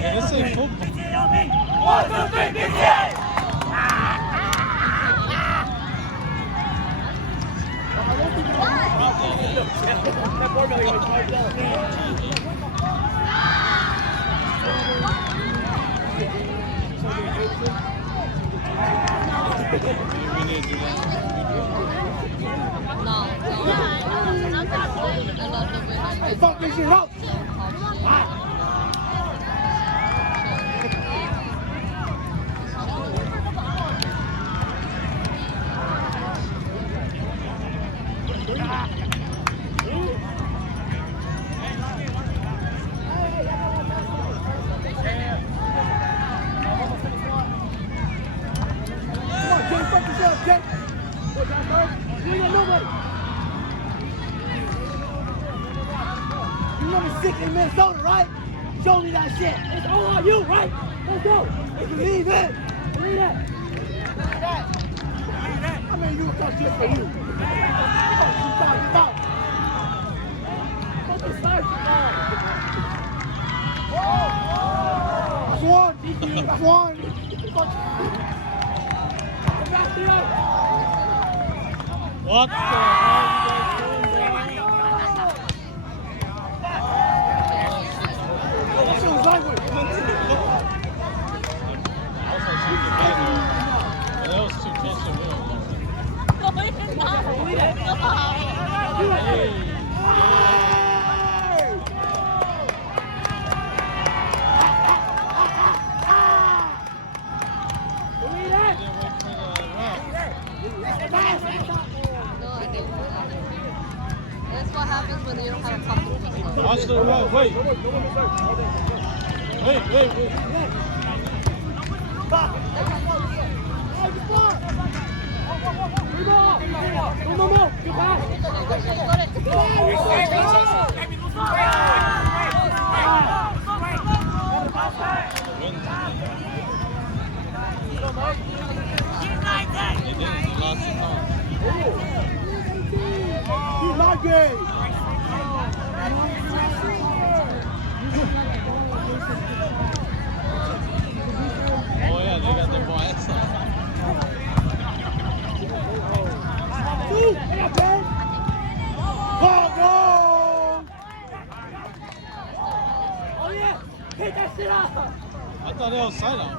Yeah, this ain't football. 1, 2, 3, PTA! Hey, fuck this shit up! In Minnesota, right? Show me that shit. It's all on you, right? Let's go. Believe it. Believe that. I mean, you talk shit for you. That's one. That's one. What the hell? That was too close to real. That's what happens when you don't have a couple. Watch the road. Wait. He's not gay. Oh yeah, they got their boy outside. Oh yeah, take that shit out. I thought they was side out.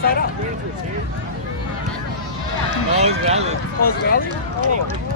Side up. Oh, he's rallying. Oh, it's rally? Oh.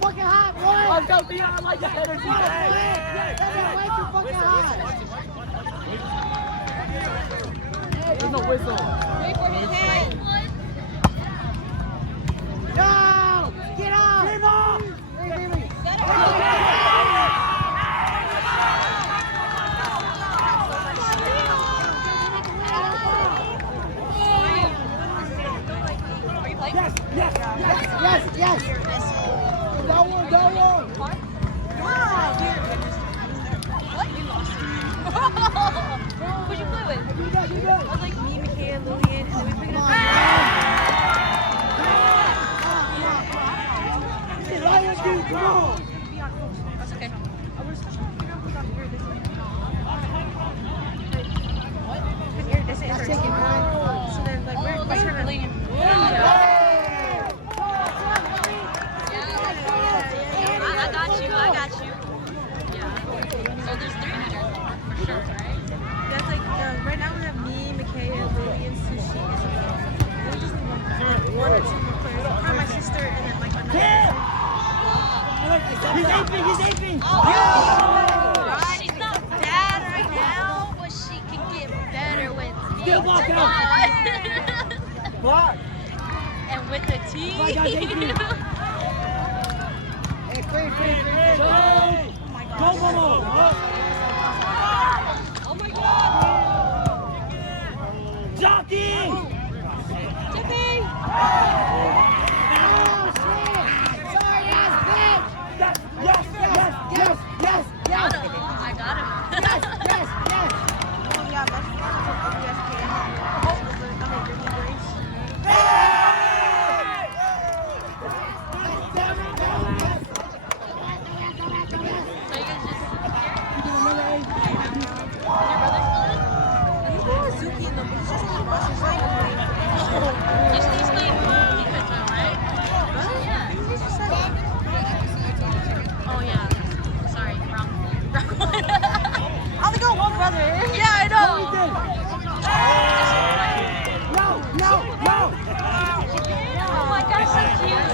fucking hot, boy. Let's go, Leon. I like that energy. That's way too fucking hot. There's no whistle. Wait for his hand. No! Get off! Get off! Yes, yes, yes, yes, yes. That one. Who'd you play with? You good. I was like me, McKay, and Lillian, and we picked up. Lion dude, come on. That's okay. That's chicken, man. So then, like, where's her Lillian? I got you. Yeah. So there's 3 hitters for sure, right? That's like, right now we have me, McKay, and Lily, and Sushi. We just need like 1 or 2 more players. Probably my sister, and then like another He's aping. Oh, she's not bad right now, but she can get better with me. Still block out. Block. And with the team. Hey, free. Go, Momo. Oh my God. Jockey. Tippy. Oh, shit. Sorry, ass bitch. Yes. I got him. Yes. Oh yeah, that's So you guys just your brother's Zuki and the he's just like watching playing. He's playing defense now, right? Yeah. Oh yeah. Sorry, wrong one. I only got one brother. Yeah, I know. No. Oh my gosh, so cute.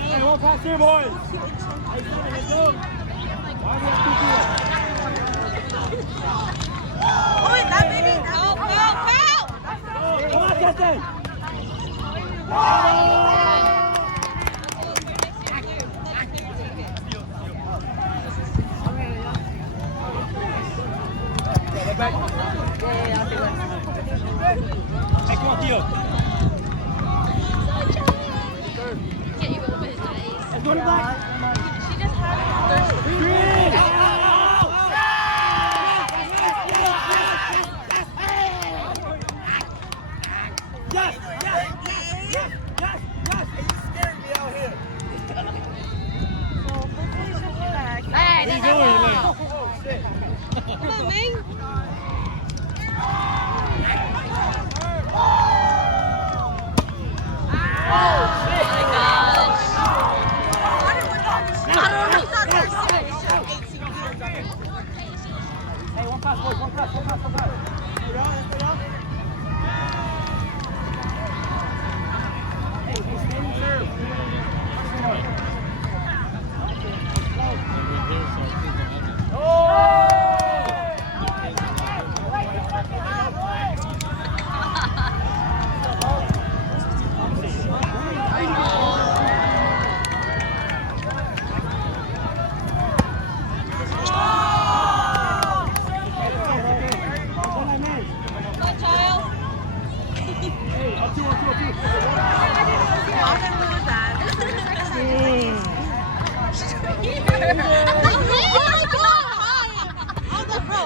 Hey, one pass here, boys. Oh wait, that baby. Foul. Come on, Justin. Hey, come on, Theo. Can't even open his eyes. Let's go to black. She just had Green. Yes. So hopefully she'll be back. Hey, What are you that's doing, not man? wrong. Come on, Ming. Oh my gosh. I don't know. Hey, one pass, boys. One pass. Hey, standing serve.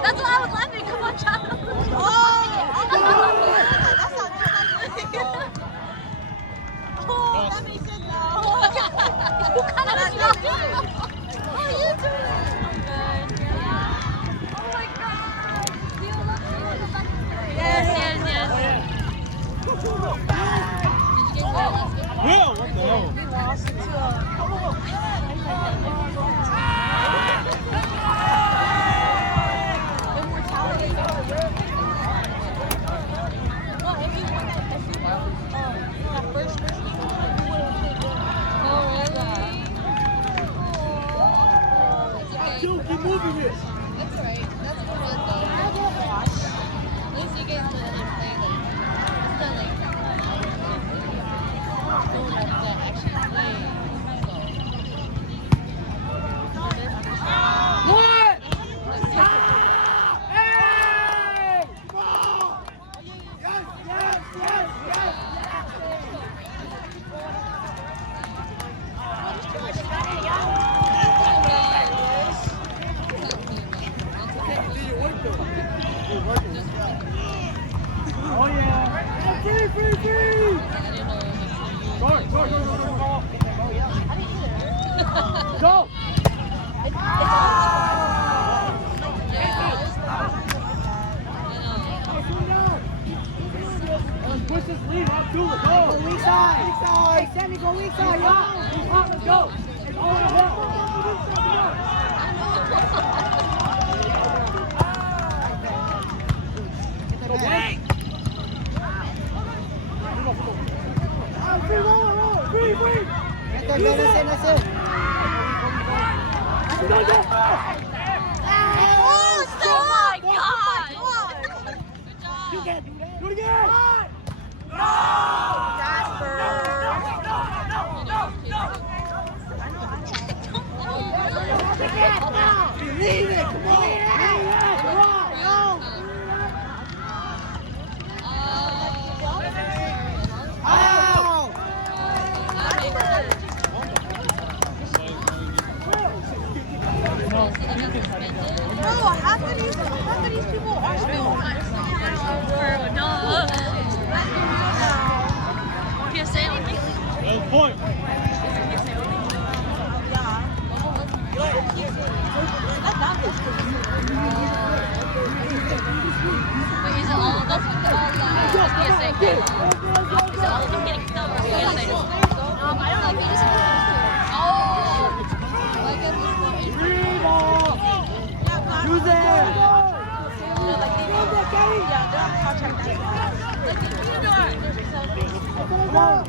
That's why I was laughing. Come on, child. Oh, that makes sense now. You kind of stopped. How are you doing? I'm good. Oh my God. Do you love me? Yes. Did you get good last game? Will, what the hell? We lost to Immortality. Well, if you won that first game, you would have moving this. That's right. That's what it was though. At least you guys let him play like it's not like going up to actually play What? Oh yeah. Free. Go. Push this lead up to it. Go. Weak side. Hey, Sammy, go weak side, y'all. Let's go. It's all in the hill. Wait. Free. That's it. Oh my god! You can't do that. Do it again. Leave it. Come on. No, half of these people are still Can you say anything? Well, point. Wait, is it all of us? Is it all PSA? Is it all of them getting kicked out or PSA? I don't know. PSA. Oh! Like at this point. Use it. Come on.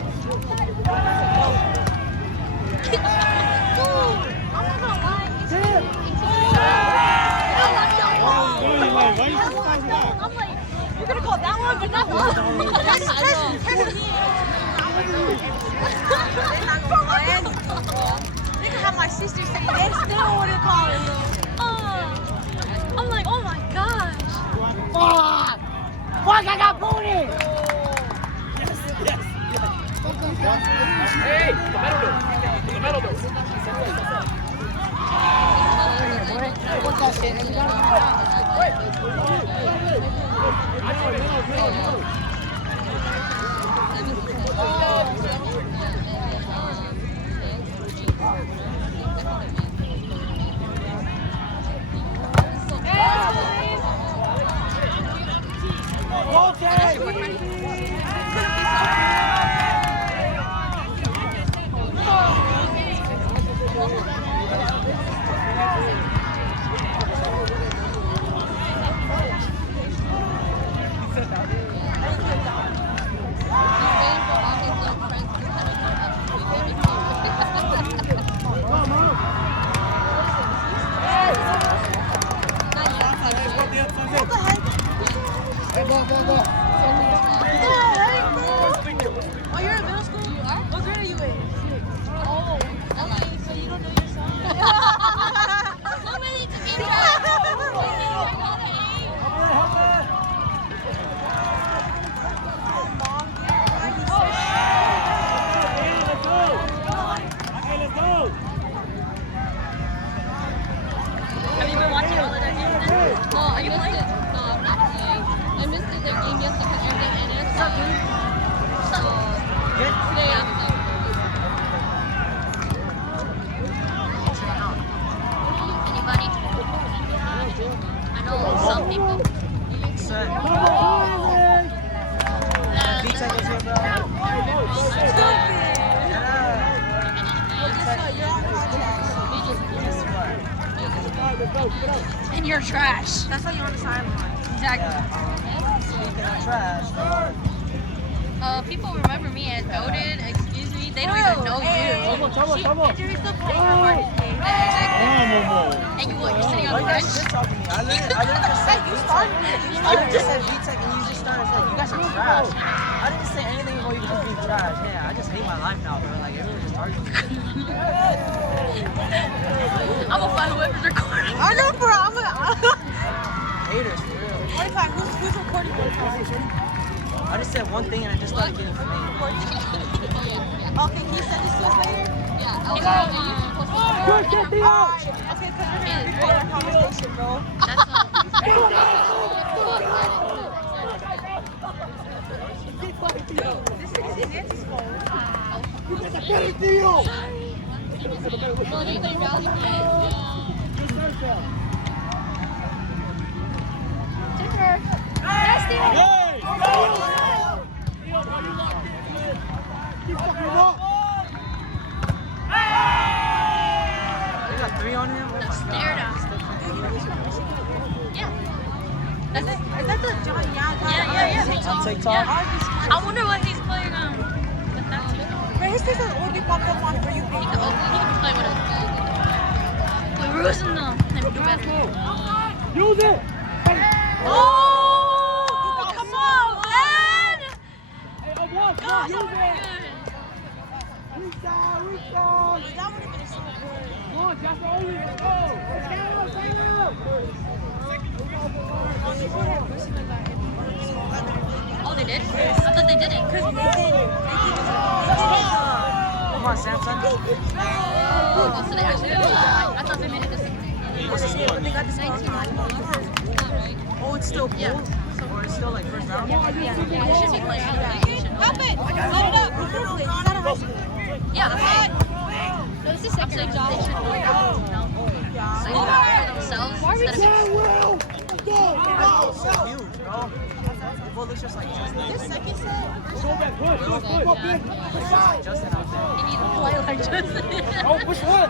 I'm like, you're gonna call that one, but not the other one. They can have my sister say they still wouldn't call it. I'm like, oh my gosh. Fuck, I got booted. Hey, the medal though. What's that shit? Oh, you're in middle school? You are? What grade are you in? Oh, LA, so you don't know yourself? So many to keep track. Have you been watching all of that game then? No, I missed it. No, I'm not playing. I missed it. Their game yesterday because everything ended. So today I'm not. Anybody? I know some people. And you're trash. That's why you're on the sideline. Exactly. People remember me as noted. Excuse me, they don't even know you. Injuries still playing her hard to pay. And you what? You're sitting on the bench? talking to me. I literally just said you started it. I just said VTech and you just started saying you guys are trash. I didn't say anything about you just being trash. Yeah, I just hate my life now, bro. Like everyone just argues. I'm gonna find whoever's recording. I know, bro. I'm gonna. Haters, for real. 45. Who's recording 45? I just said one thing and I just started getting flamed. Okay, can you send this to us later? Yeah, I'll send you. Okay, because we're gonna record our conversation, bro. That's all. This is Nancy's phone. Well, you think rally You got 3 on him? Oh my Stare god. down. Yeah. That's it. Is that the John Young? Yeah. On TikTok? I wonder what he's playing with that team. But his face will be popped up on for you. He could be playing with us. We're losing them. Let me do better. Use it! Oh! Come on, man! Hey, I want God, use so it! good. Restart! That would have been so good. Come on, Jasper, only go! Oh, they did? I thought they didn't. Come on, Samson. Oh, so they actually did. I thought they made it this. What's the score? They got this 19. Oh, it's still cold? Yeah. Or it's still like first round? Yeah, they should be playing. Help it! Let it up! It's not a high school. Yeah, okay. No, this is second. They should play. No. So for themselves instead of. So huge, bro. Well, looks just like Justin. This second set? Go back, push, Looks just like Justin out there. You need to play like Justin. Oh, which one?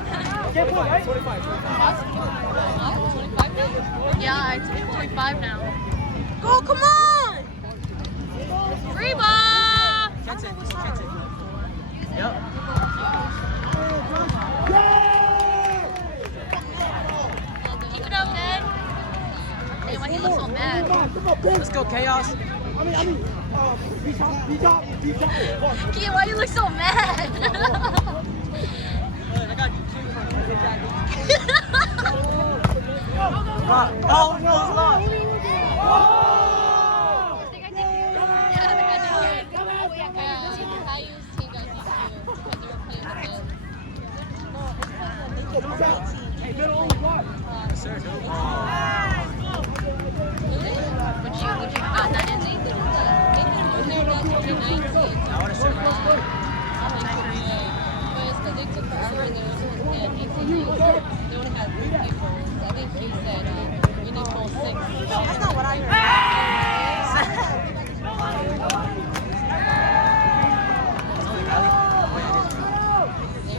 Can't play, right? 25. 25 now? Yeah, it's 25 now. Go, come on! Reba! Catch it. Yep. Keep it up, man. Damn, why he looks so mad? Let's go, Chaos. Kian, why you look so mad? I got you. Oh, no, it's lost. Yes, sir. Would you have gotten that in? I want to sit right. That's not what I heard.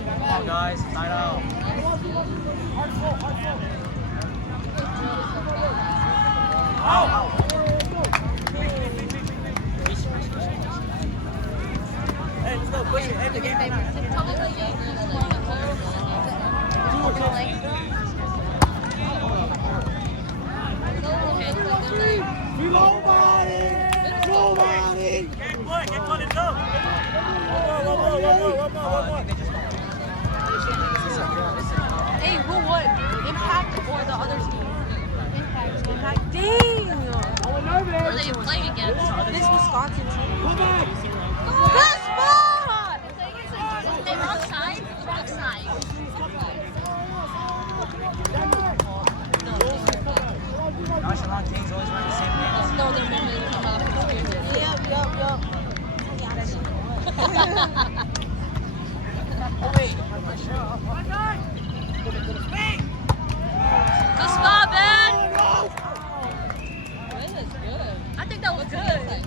Come on, guys. Tight out. Hey, let's go. Push it. Hey, the game. Hey, who won? Impact or the other team? Impact. Dang! Who are they playing against? This Wisconsin team. Good spot! Hey, wrong side? Wrong side. Nonchalant teams always run the same thing. No, they're going to come off. Yup. Yeah, that shit. Oh, wait. Good spot, man! I think that was good.